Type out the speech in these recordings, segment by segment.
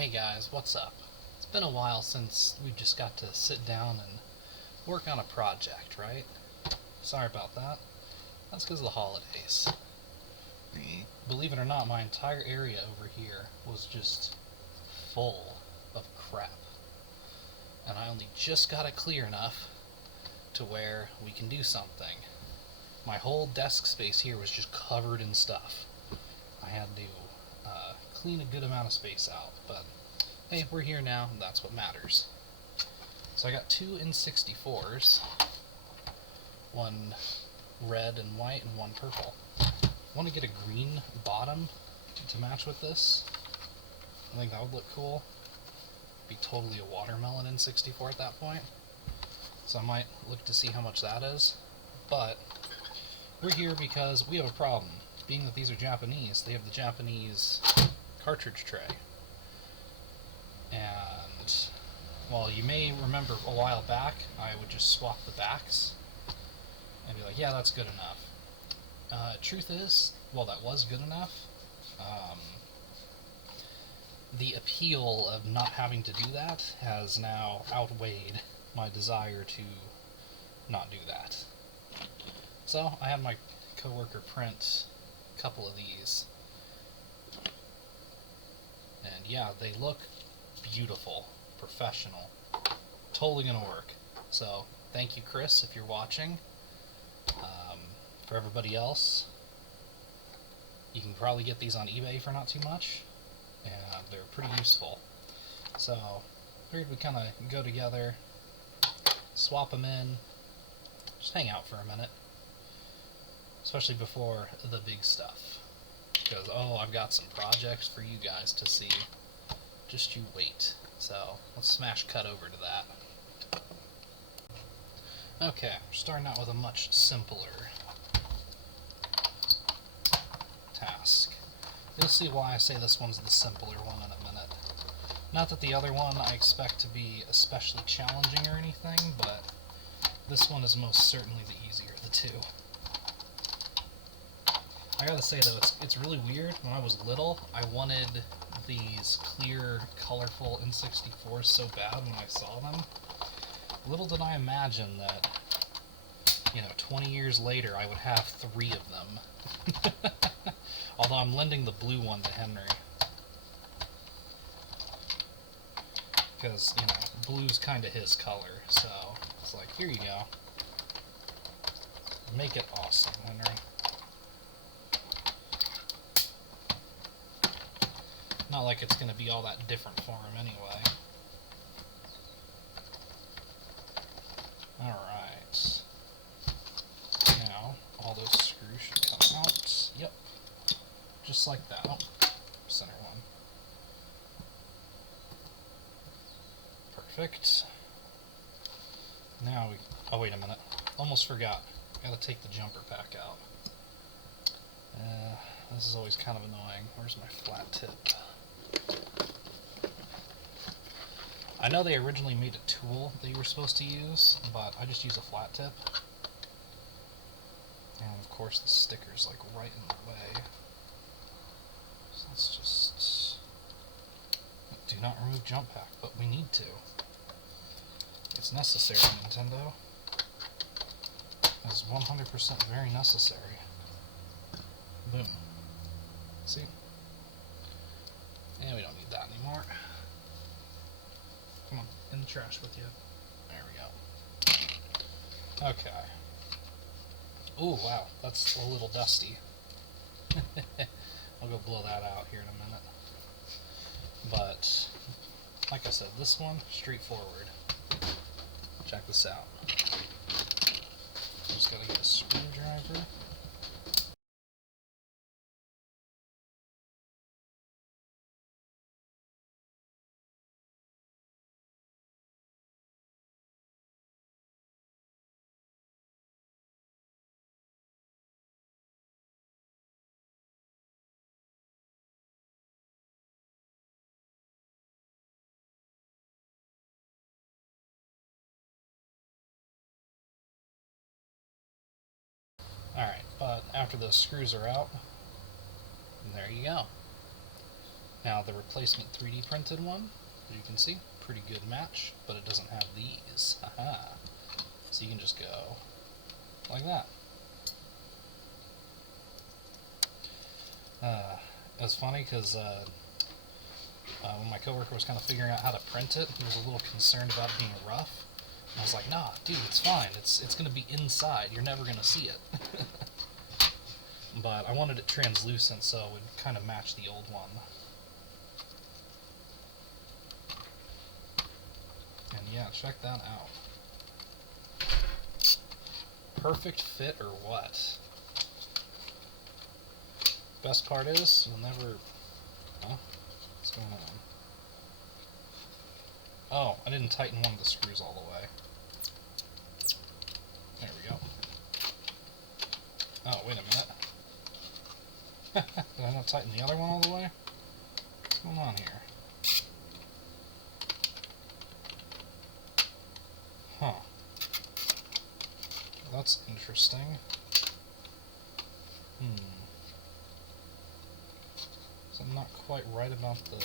Hey guys, what's up? It's been a while since we just got to sit down and work on a project, right? Sorry about that. That's because of the holidays. Believe it or not, my entire area over here was just full of crap. And I only just got it clear enough to where we can do something. My whole desk space here was just covered in stuff. I had to clean a good amount of space out, but hey, we're here now, and that's what matters. So I got two N64s, one red and white and one purple. I want to get a green bottom to match with this. I think that would look cool. Be totally a watermelon N64 at that point. So I might look to see how much that is. But we're here because we have a problem. Being that these are Japanese, they have the Japanese cartridge tray. And, well, you may remember a while back, I would just swap the backs and be like, yeah, that's good enough. Truth is, well, that was good enough. The appeal of not having to do that has now outweighed my desire to not do that. So I had my coworker print a couple of these. And yeah, they look beautiful, professional, totally gonna work. So thank you, Chris, if you're watching. For everybody else, you can probably get these on eBay for not too much, and they're pretty useful. So figured we'd kind of go together, swap them in, just hang out for a minute, especially before the big stuff. Because, oh, I've got some projects for you guys to see. Just you wait. So, let's smash cut over to that. Okay, we're starting out with a much simpler task. You'll see why I say this one's the simpler one in a minute. Not that the other one I expect to be especially challenging or anything, but this one is most certainly the easier of the two. I gotta say though, it's really weird. When I was little, I wanted these clear, colorful N64s so bad when I saw them. Little did I imagine that, 20 years later I would have 3 of them. Although I'm lending the blue one to Henry. Because, blue's kind of his color, so it's like, here you go. Make it awesome, Henry. Not like it's going to be all that different for him anyway. Alright. Now, all those screws should come out. Yep. Just like that. Oh, center one. Perfect. Now we... Oh, wait a minute. Almost forgot. Gotta take the jumper pack out. This is always kind of annoying. Where's my flat tip? I know they originally made a tool that you were supposed to use, but I just use a flat tip. And of course the sticker's like right in the way. So let's just... Do not remove jump pack, but we need to. It's necessary, Nintendo. It's 100% very necessary. Boom. See? And we don't need that anymore. Come on, in the trash with you. There we go. Okay. Ooh, wow, that's a little dusty. I'll go blow that out here in a minute. But, like I said, this one, straightforward. Check this out. Just gotta get a screwdriver. Alright, but after those screws are out, there you go. Now the replacement 3D printed one, as you can see, pretty good match, but it doesn't have these. Haha. So you can just go like that. It was funny because when my coworker was kind of figuring out how to print it, he was a little concerned about it being rough. And I was like, nah, dude, it's fine. It's going to be inside. You're never going to see it. But I wanted it translucent so it would kind of match the old one. And yeah, check that out. Perfect fit or what? Best part is, you'll never... Huh? What's going on? Oh, I didn't tighten one of the screws all the way. There we go. Oh, wait a minute. Did I not tighten the other one all the way? What's going on here? Huh. That's interesting. So I'm not quite right about the...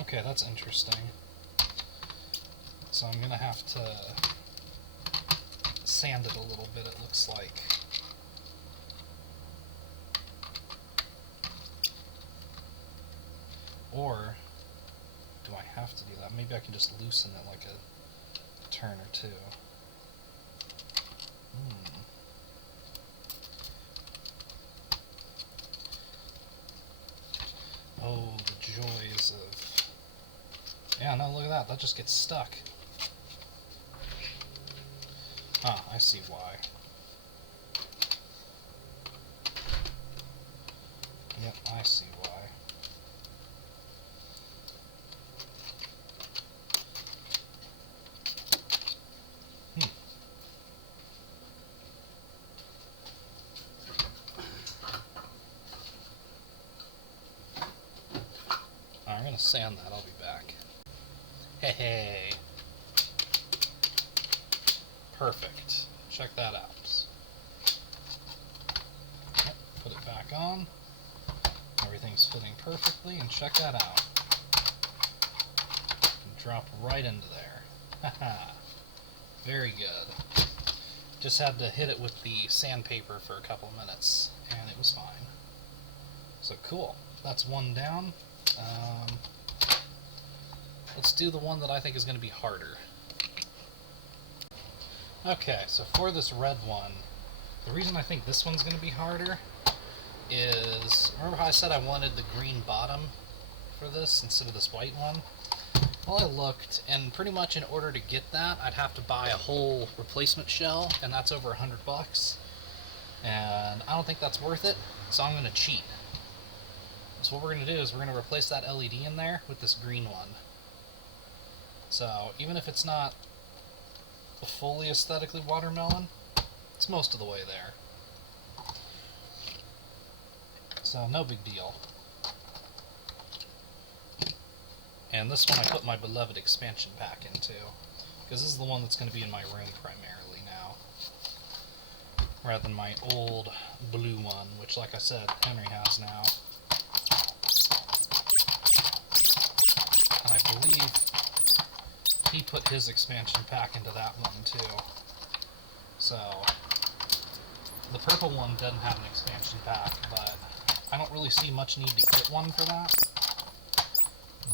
Okay, that's interesting. So I'm gonna have to sand it a little bit, it looks like. Or do I have to do that? Maybe I can just loosen it like a turn or two. Oh, the joys of... Yeah, no, look at that. That just gets stuck. Ah, I see why. Yep, I see why. I'm gonna sand that, I'll be back. Hey, hey. Perfect. Check that out. Yep, put it back on. Everything's fitting perfectly, and check that out. Drop right into there. Haha. Very good. Just had to hit it with the sandpaper for a couple minutes, and it was fine. So cool. That's one down. Let's do the one that I think is going to be harder. Okay, so for this red one, the reason I think this one's going to be harder is, remember how I said I wanted the green bottom for this instead of this white one? Well, I looked, and pretty much in order to get that, I'd have to buy a whole replacement shell, and that's over $100. And I don't think that's worth it, so I'm going to cheat. So what we're going to do is we're going to replace that LED in there with this green one. So even if it's not fully aesthetically watermelon, it's most of the way there. So no big deal. And this one I put my beloved expansion pack into, because this is the one that's going to be in my room primarily now, rather than my old blue one, which, like I said, Henry has now. And I believe he put his expansion pack into that one too. So the purple one doesn't have an expansion pack, but I don't really see much need to get one for that.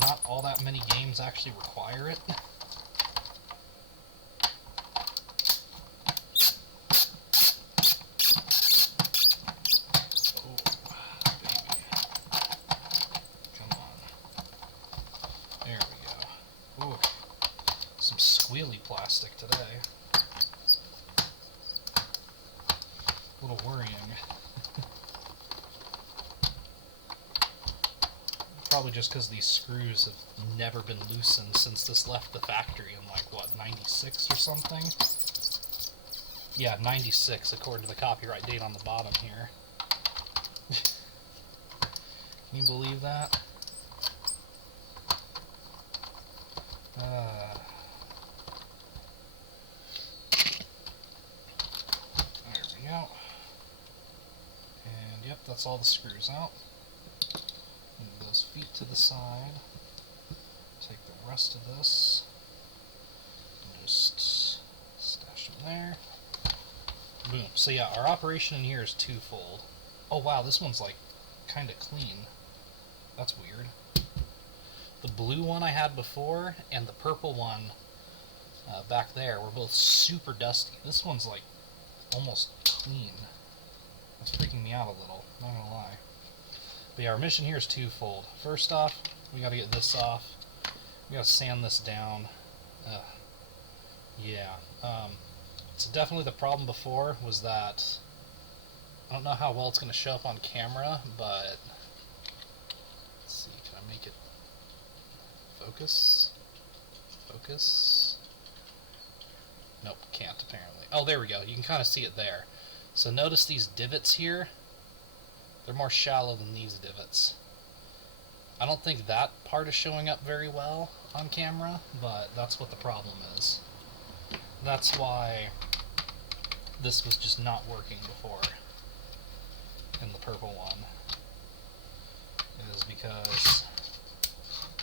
Not all that many games actually require it. Oh, baby. Come on. There we go. Ooh. Some squealy plastic today. A little worrying. Probably just because these screws have never been loosened since this left the factory in, like, what, 96 or something? Yeah, 96 according to the copyright date on the bottom here. Can you believe that? There we go. And yep, that's all the screws out. feet to the side. Take the rest of this and just stash them there. Boom. So yeah, our operation in here is twofold. Oh wow, this one's like kind of clean. That's weird. The blue one I had before and the purple one back there were both super dusty. This one's like almost clean. That's freaking me out a little, not gonna lie. But yeah, our mission here is twofold. First off, we gotta get this off. We gotta sand this down. Yeah. So definitely the problem before was that I don't know how well it's gonna show up on camera, but let's see, can I make it focus? Focus? Nope, can't apparently. Oh, there we go. You can kind of see it there. So notice these divots here. They're more shallow than these divots. I don't think that part is showing up very well on camera, but that's what the problem is. That's why this was just not working before in the purple one. It is because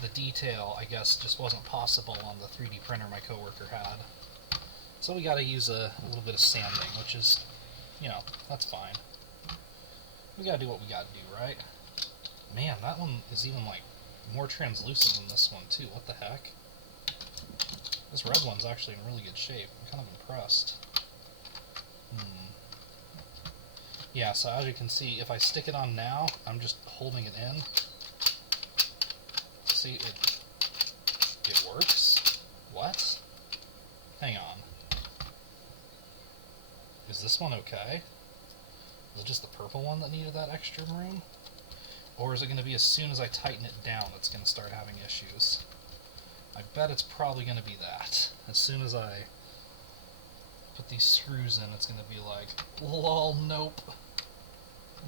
the detail, I guess, just wasn't possible on the 3D printer my coworker had. So we gotta use a little bit of sanding, which is, you know, that's fine. We gotta do what we gotta do, right? Man, that one is even, like, more translucent than this one, too. What the heck? This red one's actually in really good shape. I'm kind of impressed. Yeah, so as you can see, if I stick it on now, I'm just holding it in. See, it works? What? Hang on. Is this one okay? Is it just the purple one that needed that extra room? Or is it going to be as soon as I tighten it down it's going to start having issues? I bet it's probably going to be that. As soon as I put these screws in, it's going to be like, lol, nope.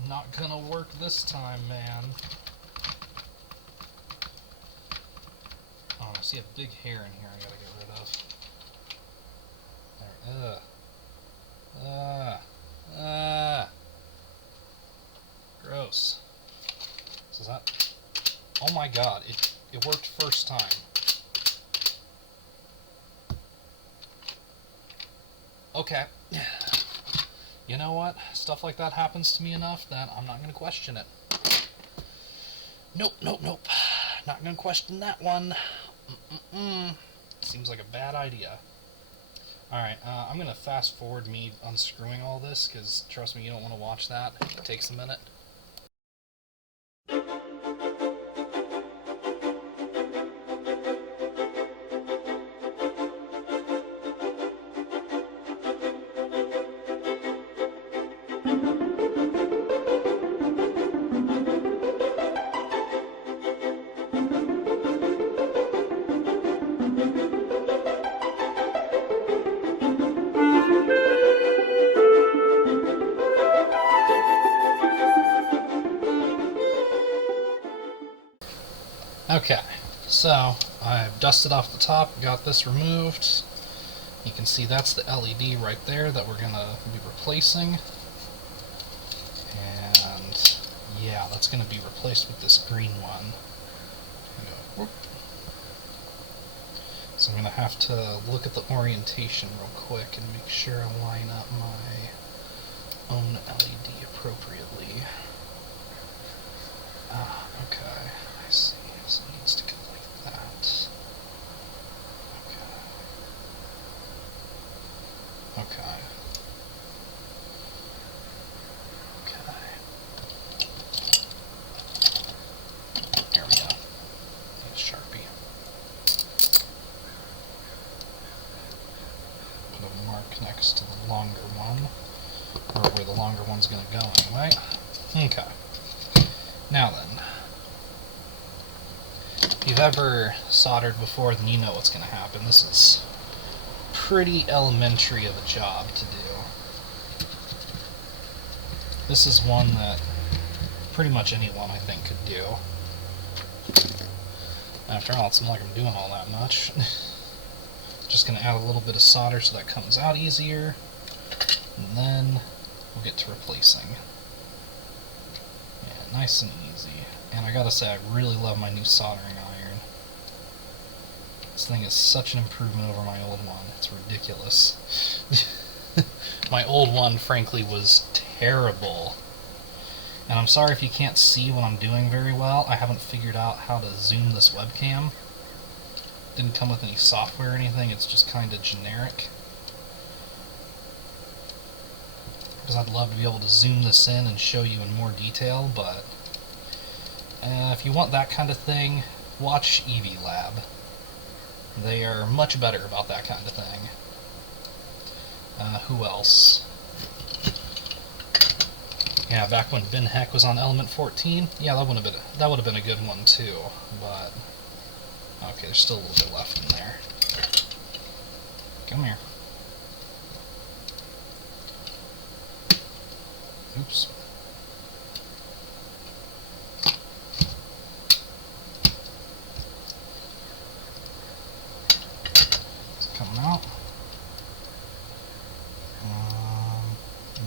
Not going to work this time, man. Oh, I see a big hair in here I got to get rid of. There, gross. So is that... Oh my god, it worked first time. Okay. You know what? Stuff like that happens to me enough that I'm not going to question it. Nope, nope, nope. Not going to question that one. Seems like a bad idea. Alright, I'm going to fast forward me unscrewing all this, because trust me, you don't want to watch that. It takes a minute. Okay, so I've dusted off the top, got this removed. You can see that's the LED right there that we're going to be replacing. And yeah, that's going to be replaced with this green one. So I'm going to have to look at the orientation real quick and make sure I line up my own LED appropriately. Okay, I see. So it needs to go like that. Okay. There we go. Need a Sharpie. Put a mark next to the longer one, or where the longer one's going to go anyway. Okay. Now then. If you've ever soldered before, then you know what's going to happen. This is pretty elementary of a job to do. This is one that pretty much anyone, I think, could do. After all, it's not like I'm doing all that much. Just going to add a little bit of solder so that comes out easier, and then we'll get to replacing. Yeah, nice and easy. And I gotta say, I really love my new soldering iron. This thing is such an improvement over my old one. It's ridiculous. My old one, frankly, was terrible. And I'm sorry if you can't see what I'm doing very well. I haven't figured out how to zoom this webcam. Didn't come with any software or anything, it's just kind of generic. Because I'd love to be able to zoom this in and show you in more detail, but if you want that kind of thing, watch EV Lab. They are much better about that kind of thing. Who else? Yeah, back when Ben Heck was on Element 14, yeah, that would have been a good one too. But okay, there's still a little bit left in there. Come here. Oops. It's coming out.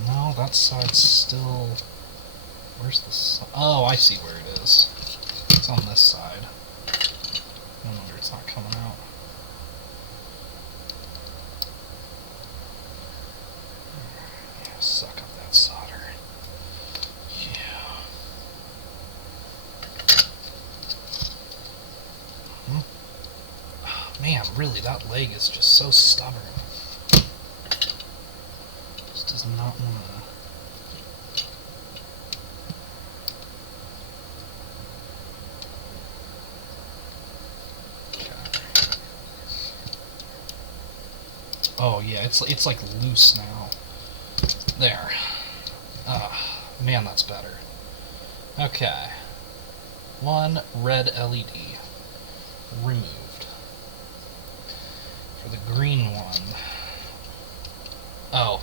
No, that side's still... Where's the... Oh, I see where it is. It's on this side. No wonder it's not coming out. Yeah, suck up that solder. Yeah. Oh, man, really, that leg is just so stubborn. Just does not want to... Oh yeah, it's like loose now. There. Man, that's better. Okay. One red LED removed. For the green one. Oh.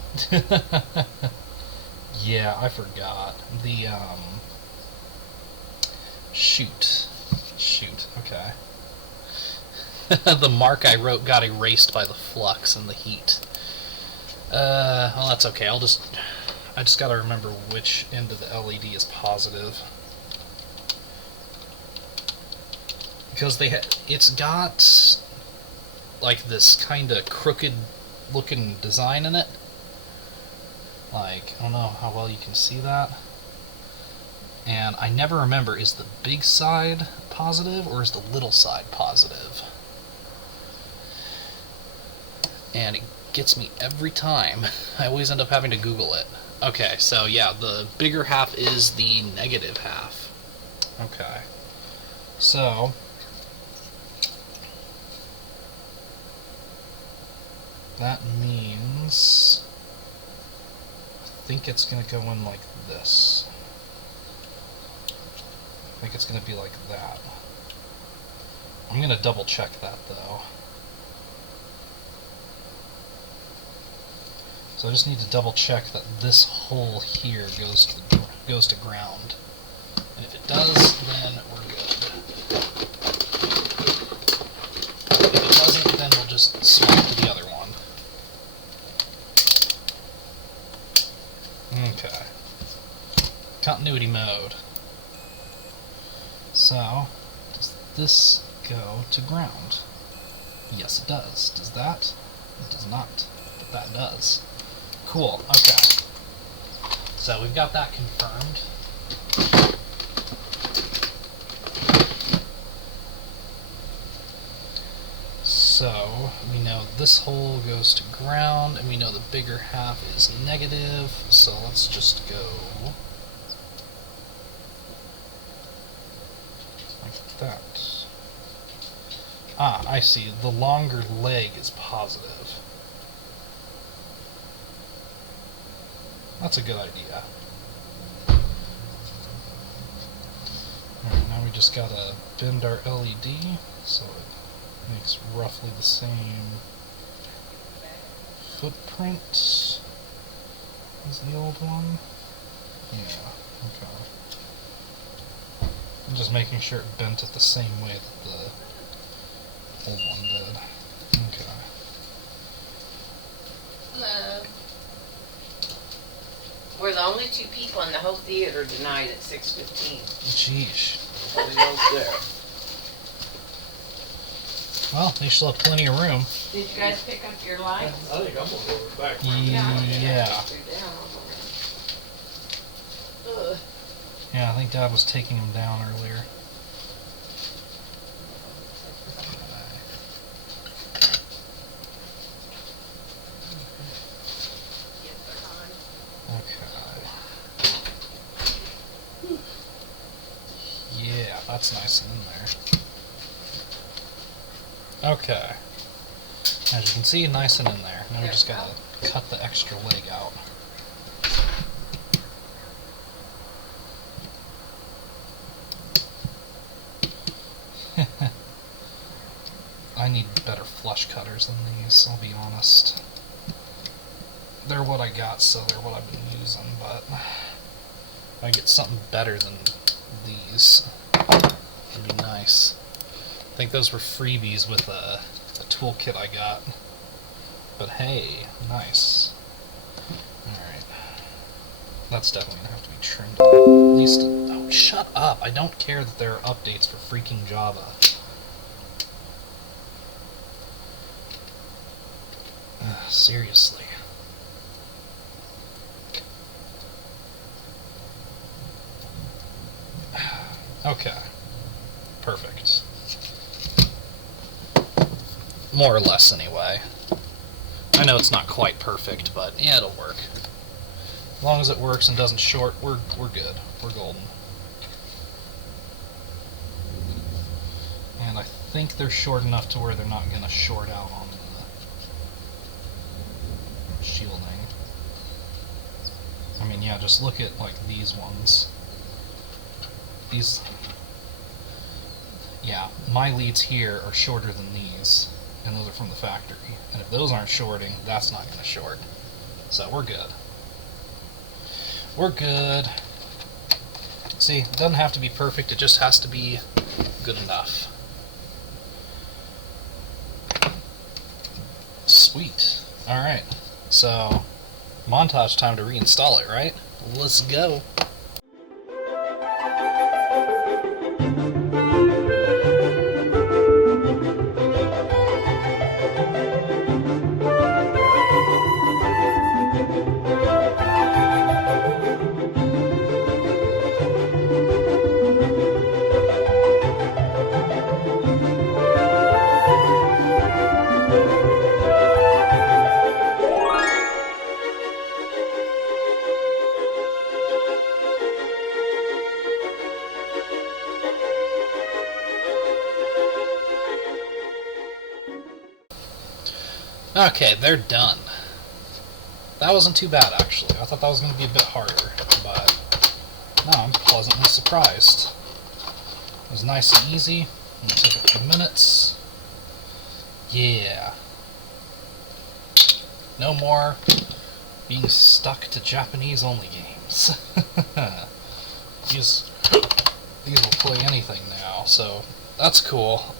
Yeah, I forgot. The shoot, okay. The mark I wrote got erased by the flux and the heat. Well, that's okay. I just gotta remember which end of the LED is positive. Because it's got like this kind of crooked looking design in it. Like, I don't know how well you can see that. And I never remember, is the big side positive or is the little side positive? And it gets me every time. I always end up having to Google it. Okay, so yeah, the bigger half is the negative half. Okay. So, that means I think it's going to go in like this. I think it's going to be like that. I'm going to double check that though. So I just need to double check that this hole here goes to ground. And if it does, then we're good. If it doesn't, then we'll just swap to the other one. Okay. Continuity mode. So, does this go to ground? Yes, it does. Does that? It does not. But that does. Cool, okay. So we've got that confirmed. So we know this hole goes to ground, and we know the bigger half is negative, so let's just go like that. Ah, I see. The longer leg is positive. That's a good idea. Alright, now we just gotta bend our LED so it makes roughly the same footprint as the old one. Yeah, okay. I'm just making sure it bent it the same way that the old one did. Okay. Hello. We're the only two people in the whole theater tonight at 6:15. Jeez. Nothing else there. Well, they still have plenty of room. Did you guys pick up your lights? I think I'm gonna go back. Yeah. Ugh. Yeah, I think Dad was taking them down earlier. Okay. Yeah, that's nice and in there. Okay. As you can see, nice and in there. Now we just gotta cut the extra leg out. I need better flush cutters than these, I'll be honest. They're what I got, so they're what I've been using, but if I get something better than these, it'd be nice. I think those were freebies with a toolkit I got. But hey, nice. Alright. That's definitely gonna have to be trimmed up. At least, oh, shut up! I don't care that there are updates for freaking Java. Seriously. Okay. Perfect. More or less, anyway. I know it's not quite perfect, but yeah, it'll work. As long as it works and doesn't short, we're good. We're golden. And I think they're short enough to where they're not going to short out on the shielding. I mean, yeah, just look at, like, these ones. These... Yeah, my leads here are shorter than these, and those are from the factory. And if those aren't shorting, that's not going to short. So we're good. We're good. See, it doesn't have to be perfect, it just has to be good enough. Sweet. Alright, so montage time to reinstall it, right? Let's go. Okay, they're done. That wasn't too bad, actually. I thought that was going to be a bit harder, but no, I'm pleasantly surprised. It was nice and easy. It took a few minutes. Yeah. No more being stuck to Japanese-only games. These will play anything now, so that's cool.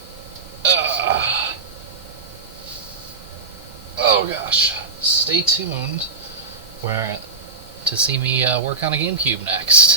Oh gosh. Stay tuned to see me work on a GameCube next.